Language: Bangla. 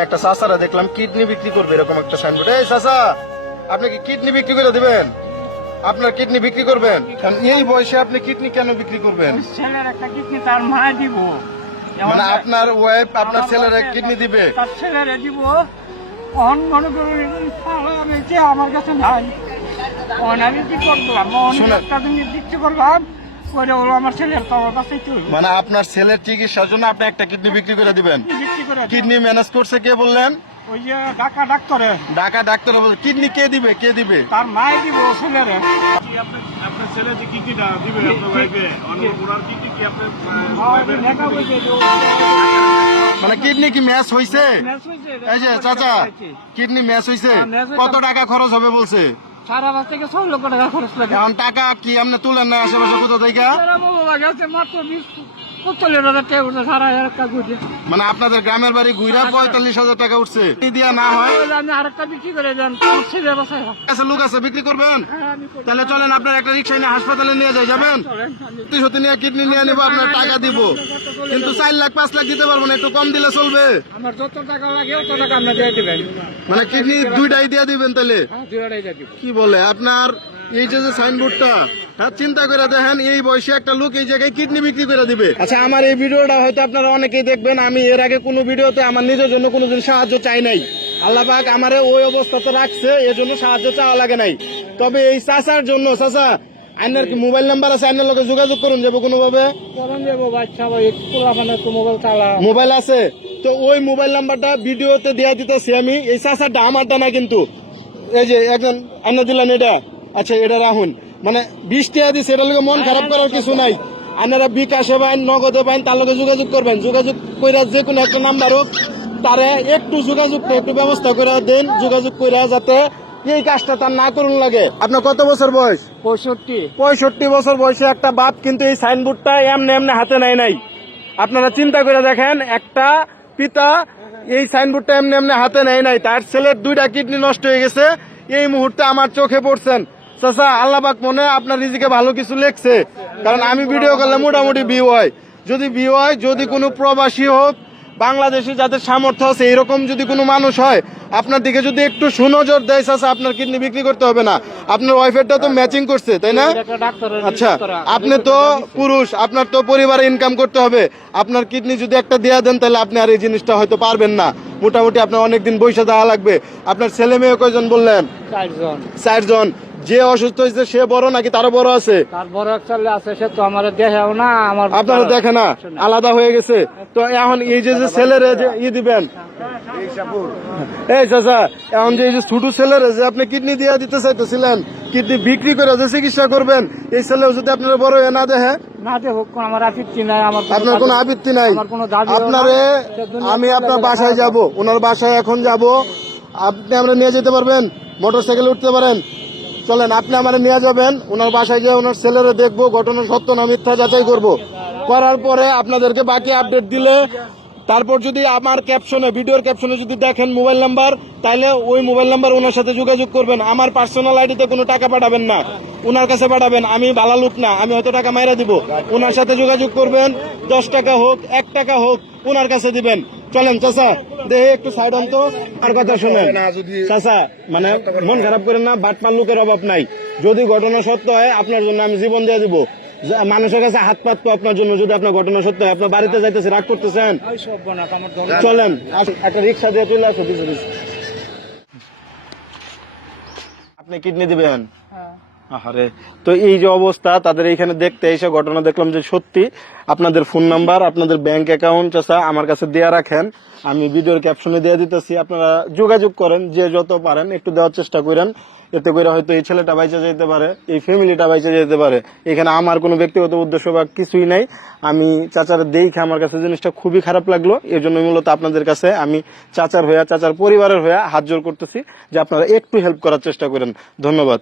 একটা চাচারা দেখলাম কিডনি বিক্রি করবে, এরকম একটা সাইনবোর্ড। এই চাচা, আপনি কি কিডনি বিক্রি করে দিবেন? আপনার কিডনি বিক্রি করবেন? এই বয়সে আপনি কিডনি কেন বিক্রি করবেন? ছেলের একটা কিডনি তার মা দিব, মানে আপনার ওয়াইফ আপনার ছেলের কিডনি দিবে? তার ছেলেরে দিব। অন মনে করুন আমি যে আমার কাছে নাই, আমি কি করলাম, একটা জিনিস বিক্রি করলাম, করে হলো আমার ছেলের তো আমার কাছে চলবে। মানে আপনার ছেলের চিকিৎসার জন্য আপনি একটা কিডনি বিক্রি করে দিবেন? বিক্রি করে কিডনি ম্যানেজ করছে কে বললেন? ওই যে ঢাকা ডাক্তারে। ঢাকা ডাক্তার বলছে কিডনি কে দিবে? কে দিবে? তার মাই দিব ছেলেরে। আপনার ছেলে যে কিডনিটা দিবে আপনার ওয়াইফে, ওনার কিডনি কি আপনার মানে কিডনি কি ম্যাচ হইছে? এই যে চাচা, কিডনি ম্যাচ হইছে, কত টাকা খরচ হবে বলছে? 5.5 থেকে 6 লক্ষ টাকা খরচ লাগে। এখন টাকা কি আপনি তুলেন না আশেপাশে কোথা থেকে? মাত্র 45,000 টাকা উঠছে সারা একটা গুটি। মানে আপনাদের গ্রামের বাড়ি ঘুরা 45,000 টাকা উঠছে। দিয়া না হয় আমি আরেকটা বিক্রি করে দেন, ছেলে বাসায় কাছে লোক আছে বিক্রি করবেন? তাহলে চলেন আপনার একটা রিক্সা নিয়ে হাসপাতালে নিয়ে যাই, যাবেন? সত্যি নিয়ে কিডনি নিয়ে নিবো, আপনার টাকা দিব, কিন্তু 4 লাখ 5 লাখ দিতে পারবো না, একটু কম দিলে চলবে? আমার যত টাকা লাগে তত টাকা আমরা দিয়ে দিবেন। মানে কিডনি দুইটাই দিয়ে দিবেন তাহলে? দুইটাই দিয়ে দিব। কি বলে আপনার এই যে সাইনবোর্ডটা, হ্যাঁ চিন্তা করে দেখেন, এই বয়সে একটা লোক এই জায়গায় কিডনি বিক্রি করে দিবে। আচ্ছা, আমার এই ভিডিওটা হয়তো আপনারা অনেকেই দেখবেন, আমি এর আগে কোনো ভিডিওতে আমার নিজের জন্য কোনোদিন সাহায্য চাই নাই। আল্লাহ পাক আমারে ওই অবস্থাতে রাখছে, এর জন্য সাহায্য চাওয়া লাগে নাই। তবে এই চাচার জন্য, চাচা আইনার কি মোবাইল নাম্বার আছে? আইনার লোকে যোগাযোগ করুন যাবো কোনোভাবে? মোবাইল আছে তো ওই মোবাইল নাম্বারটা ভিডিওতে দেওয়া দিতেছি আমি। এই চাচারটা আমারটা না কিন্তু, এই যে একজন আইনা দিলেন এটা, আচ্ছা এটা রাখুন। মানে 20 টাকা দিচ্ছে, এটার লোকে মন খারাপ করার কিছু নাই। আপনারা বিকাশে পাইন, নগদে পাইন, তার লোকে যোগাযোগ করবেন। যোগাযোগ করে যে কোনো একটা নাম্বার হোক, তারে একটু যোগাযোগটা একটু ব্যবস্থা করে দেন, যোগাযোগ করে যাতে এই কাজটা তার না করুন লাগে। আপনার কত বছর বয়স? 65 বছর বয়সে একটা বাপ কিন্তু এই সাইনবোর্ডটা এমনি এমনি হাতে নেয় নাই। আপনারা চিন্তা করে দেখেন, একটা পিতা এই সাইনবোর্ডটা এমনি এমনি হাতে নেয় নাই, তার ছেলের 2টা কিডনি নষ্ট হয়ে গেছে। এই মুহূর্তে আমার চোখে পড়ছেন। চাচা, আল্লাহ পাক মনে হয় আপনার রিজিকে ভালো কিছু লেখছে, কারণ আমি ভিডিও করলে মোটামুটি ভিউ হয়। যদি ভিউ হয়, যদি কোনো প্রবাসী হোক, বাংলাদেশি যাদের সামর্থ্য আছে, এরকম যদি কোনো মানুষ হয়, আপনার দিকে যদি একটু সুনজর দেয়, চাচা আপনার কিডনি বিক্রি করতে হবে না। আপনার ওয়াইফেরটা তো ম্যাচিং করছে, তাই না? আচ্ছা, আপনি তো পুরুষ, আপনার তো পরিবারে ইনকাম করতে হবে। আপনার কিডনি যদি একটা দেয়া দেন, তাহলে আপনি আর এই জিনিসটা হয়তো পারবেন না। মোটামুটি আপনার অনেকদিন বৈশা দেওয়া লাগবে। আপনার ছেলে মেয়ে কয়জন বললেন? 4 জন। যে অসুস্থ হয়েছে সে বড় নাকি তারও বড় আছে? তার বড় একচল্লি আছে, সে তো আমার দেখেও না, আমার আপনারা দেখে না, আলাদা হয়ে গেছে। তো এখন এই যে ছেলেরে যে দিবেন, এই চাচা, এখন যে এই যে ছোট ছেলেরে যে আপনি কিডনি দিয়ে দিতে চাইতেছিলেন, কিডনি বিক্রি করে যে চিকিৎসা করবেন, এই ছেলেও যদি আপনারা বড় হয়ে না দেখে? না দেখুক, আমার আপত্তি নাই। আপনার কোনো আপত্তি নাই? আপনারে আমি আপনার বাসায় যাব, ওনার বাসায় এখন যাব, আপনি আমরা নিয়ে যেতে পারবেন? মোটরসাইকেলে উঠতে পারেন? চলেন, আপনি আমার নিয়ে যাবেন, ওনার বাসায় গিয়ে ওনার ছেলেরা দেখবো, ঘটনা সত্য না মিথ্যা যাচাই করবো। করার পরে আপনাদেরকে বাকি আপডেট দিলে, তারপর যদি আমার ক্যাপশনে, ভিডিওর ক্যাপশনে যদি দেখেন মোবাইল নাম্বার, তাহলে ওই মোবাইল নাম্বার ওনার সাথে যোগাযোগ করবেন। আমার পার্সোনাল আইডিতে কোনো টাকা পাঠাবেন না, ওনার কাছে পাঠাবেন। আমি ভালো লোক না, আমি হয়তো টাকা মাইরা দিব। ওনার সাথে যোগাযোগ করবেন, 10 টাকা হোক 1 টাকা হোক ওনার কাছে দিবেন। চলেন চাচা, দেখে একটু সাইড অন্ত। আর কথা শুনেন চাচা, মানে মন খারাপ করেন না, বাটপার লোকের অভাব নাই। যদি ঘটনা সত্য হয়, আপনার জন্য আমি জীবন দিয়ে দিব। মানুষের কাছে হাত পাতবো আপনার জন্য, যদি আপনার ঘটনা সত্য হয়। আপনার বাড়িতে যাইতেছে, রাগ করতেছেন? চলেন, একটা রিক্সা দিয়ে চলে আসো। আপনি কিডনি দিবেন? আরে, তো এই যে অবস্থা, তাদের এইখানে দেখতে এসে ঘটনা দেখলাম যে সত্যি। আপনাদের ফোন নাম্বার, আপনাদের ব্যাংক অ্যাকাউন্ট চাচা আমার কাছে দেয়া রাখেন, আমি ভিডিওর ক্যাপশনে দিয়ে দিতেছি। আপনারা যোগাযোগ করেন, যে যত পারেন একটু দেওয়ার চেষ্টা করেন। এতে করে হয়তো এই ছেলেটা বাইচে যেতে পারে, এই ফ্যামিলিটা বাইচে যেতে পারে। এখানে আমার কোনো ব্যক্তিগত উদ্দেশ্য বা কিছুই নাই। আমি চাচারে দেখে আমার কাছে জিনিসটা খুবই খারাপ লাগলো। এর জন্য মূলত আপনাদের কাছে আমি চাচার হয়ে, চাচার পরিবারের হয়ে হাত জোর করতেছি যে আপনারা একটু হেল্প করার চেষ্টা করেন। ধন্যবাদ।